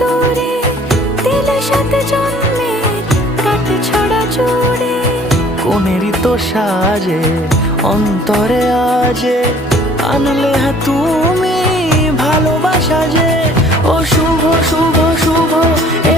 দূরে দিলে সাথে জন্মের কাট ছড়া জুড়ে। কোনেরই তো সাজে অন্তরে আজে আনলে হ্যাঁ তুমি ভালোবাসা যে। ও শুভ শুভ শুভ এ